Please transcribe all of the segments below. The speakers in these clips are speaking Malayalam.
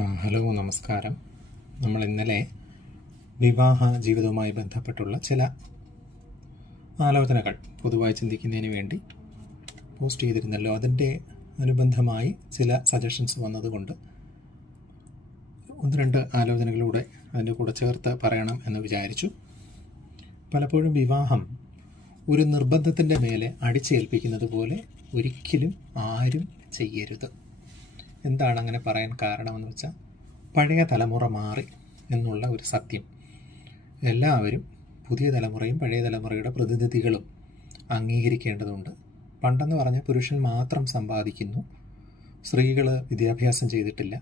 ഹലോ, നമസ്കാരം. നമ്മൾ ഇന്നലെ വിവാഹ ജീവിതവുമായി ബന്ധപ്പെട്ടുള്ള ചില ആലോചനകൾ പൊതുവായി ചിന്തിക്കുന്നതിന് വേണ്ടി പോസ്റ്റ് ചെയ്തിരുന്നല്ലോ. അതിൻ്റെ അനുബന്ധമായി ചില സജഷൻസ് വന്നതുകൊണ്ട് ഒന്ന് രണ്ട് ആലോചനകളിലൂടെ അതിൻ്റെ കൂടെ ചേർത്ത് പറയണം എന്ന് വിചാരിച്ചു. പലപ്പോഴും വിവാഹം ഒരു നിർബന്ധത്തിൻ്റെ മേലെ അടിച്ചേൽപ്പിക്കുന്നത് പോലെ ഒരിക്കലും ആരും ചെയ്യരുത്. എന്താണ് അങ്ങനെ പറയാൻ കാരണമെന്ന് വെച്ചാൽ, പഴയ തലമുറ മാറി എന്നുള്ള ഒരു സത്യം എല്ലാവരും, പുതിയ തലമുറയും പഴയ തലമുറയുടെ പ്രതിനിധികളും അംഗീകരിക്കേണ്ടതുണ്ട്. പണ്ടെന്ന് പറഞ്ഞാൽ പുരുഷൻ മാത്രം സമ്പാദിക്കുന്നു, സ്ത്രീകൾ വിദ്യാഭ്യാസം ചെയ്തിട്ടില്ല,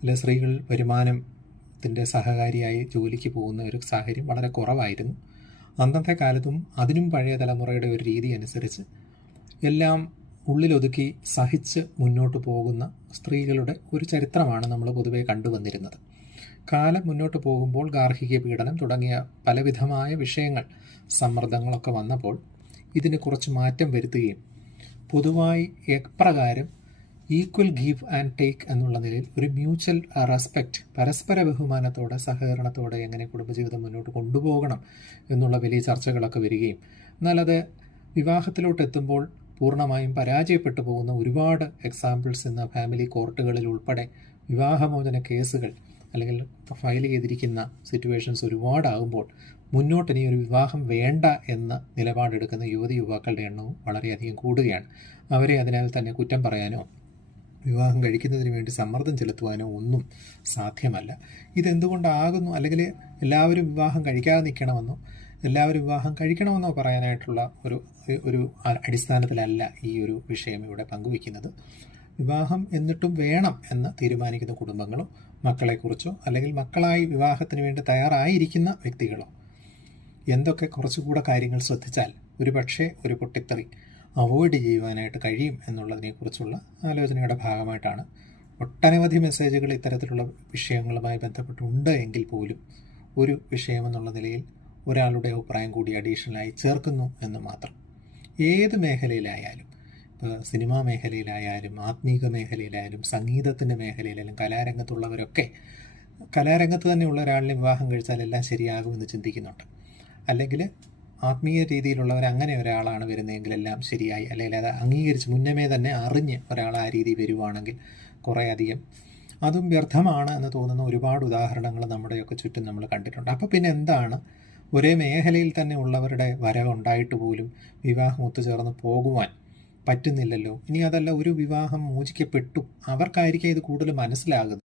അല്ലെ സ്ത്രീകൾ വരുമാനത്തിൻ്റെ സഹകാരിയായി ജോലിക്ക് പോകുന്ന ഒരു സാഹചര്യം വളരെ കുറവായിരുന്നു. അന്നത്തെ കാലത്തും അതിനും പഴയ തലമുറയുടെ ഒരു രീതി അനുസരിച്ച് എല്ലാം ഉള്ളിലൊതുക്കി സഹിച്ച് മുന്നോട്ട് പോകുന്ന സ്ത്രീകളുടെ ഒരു ചരിത്രമാണ് നമ്മൾ പൊതുവെ കണ്ടുവന്നിരുന്നത്. കാലം മുന്നോട്ട് പോകുമ്പോൾ ഗാർഹിക പീഡനം തുടങ്ങിയ പലവിധമായ വിഷയങ്ങൾ, സമ്മർദ്ദങ്ങളൊക്കെ വന്നപ്പോൾ ഇതിന് കുറച്ച് മാറ്റം വരുത്തുകയും പൊതുവായി എപ്രകാരം ഈക്വൽ ഗീവ് ആൻഡ് ടേക്ക് എന്നുള്ള നിലയിൽ ഒരു മ്യൂച്വൽ റെസ്പെക്റ്റ്, പരസ്പര ബഹുമാനത്തോടെ സഹകരണത്തോടെ എങ്ങനെ കുടുംബജീവിതം മുന്നോട്ട് കൊണ്ടുപോകണം എന്നുള്ള വലിയ ചർച്ചകളൊക്കെ വരികയും, എന്നാൽ അത് വിവാഹത്തിലോട്ട് എത്തുമ്പോൾ പൂർണ്ണമായും പരാജയപ്പെട്ടു പോകുന്ന ഒരുപാട് എക്സാമ്പിൾസ് ഇന്ന് ഫാമിലി കോർട്ടുകളിൽ ഉൾപ്പെടെ വിവാഹമോചന കേസുകൾ അല്ലെങ്കിൽ ഫയൽ ചെയ്തിരിക്കുന്ന സിറ്റുവേഷൻസ് ഒരുപാടാകുമ്പോൾ മുന്നോട്ടിനി ഒരു വിവാഹം വേണ്ട എന്ന നിലപാടെടുക്കുന്ന യുവതി യുവാക്കളുടെ എണ്ണവും വളരെയധികം കൂടുകയാണ്. അവരെ അതിനാൽ തന്നെ കുറ്റം പറയാനോ വിവാഹം കഴിക്കുന്നതിന് വേണ്ടി സമ്മർദ്ദം ചെലുത്തുവാനോ ഒന്നും സാധ്യമല്ല. ഇതെന്തുകൊണ്ടാകുന്നു, അല്ലെങ്കിൽ എല്ലാവരും വിവാഹം കഴിക്കാതെ നിൽക്കണമെന്നോ എല്ലാവരും വിവാഹം കഴിക്കണമെന്നോ പറയാനായിട്ടുള്ള ഒരു അടിസ്ഥാനത്തിലല്ല ഈ ഒരു വിഷയം ഇവിടെ പങ്കുവയ്ക്കുന്നത്. വിവാഹം എന്നിട്ടും വേണം എന്ന് തീരുമാനിക്കുന്ന കുടുംബങ്ങളോ മക്കളെക്കുറിച്ചോ അല്ലെങ്കിൽ മക്കളായി വിവാഹത്തിന് വേണ്ടി തയ്യാറായിരിക്കുന്ന വ്യക്തികളോ എന്തൊക്കെ കുറച്ചുകൂടെ കാര്യങ്ങൾ ശ്രദ്ധിച്ചാൽ ഒരു പക്ഷേ ഒരു പൊട്ടിത്തെറി അവോയ്ഡ് ചെയ്യുവാനായിട്ട് കഴിയും എന്നുള്ളതിനെക്കുറിച്ചുള്ള ആലോചനയുടെ ഭാഗമായിട്ടാണ്. ഒട്ടനവധി മെസ്സേജുകൾ ഇത്തരത്തിലുള്ള വിഷയങ്ങളുമായി ബന്ധപ്പെട്ടുണ്ട് എങ്കിൽ പോലും ഒരു വിഷയമെന്നുള്ള നിലയിൽ ഒരാളുടെ അഭിപ്രായം കൂടി അഡീഷണലായി ചേർക്കുന്നു എന്ന് മാത്രം. ഏത് മേഖലയിലായാലും, ഇപ്പോൾ സിനിമാ മേഖലയിലായാലും ആത്മീക മേഖലയിലായാലും സംഗീതത്തിൻ്റെ മേഖലയിലായാലും കലാരംഗത്തുള്ളവരൊക്കെ കലാരംഗത്ത് തന്നെയുള്ള ഒരാളിനെ വിവാഹം കഴിച്ചാൽ എല്ലാം ശരിയാകുമെന്ന് ചിന്തിക്കുന്നുണ്ട്. അല്ലെങ്കിൽ ആത്മീയ രീതിയിലുള്ളവർ അങ്ങനെ ഒരാളാണ് വരുന്നതെങ്കിൽ എല്ലാം ശരിയായി, അല്ലെങ്കിൽ അത് അംഗീകരിച്ച് മുന്നമേ തന്നെ അറിഞ്ഞ് ഒരാൾ ആ രീതി വരുവാണെങ്കിൽ കുറേയധികം അതും വ്യർത്ഥമാണ് എന്ന് തോന്നുന്ന ഒരുപാട് ഉദാഹരണങ്ങൾ നമ്മുടെയൊക്കെ ചുറ്റും നമ്മൾ കണ്ടിട്ടുണ്ട്. അപ്പോൾ പിന്നെ എന്താണ്, ഒരേ മേഖലയിൽ തന്നെ ഉള്ളവരുടെ വരവുണ്ടായിട്ട് പോലും വിവാഹം ഒത്തുചേർന്ന് പോകുവാൻ പറ്റുന്നില്ലല്ലോ. ഇനി അതല്ല, ഒരു വിവാഹം മോചിക്കപ്പെട്ടു, അവർക്കായിരിക്കും ഇത് കൂടുതൽ മനസ്സിലാകുന്നത്.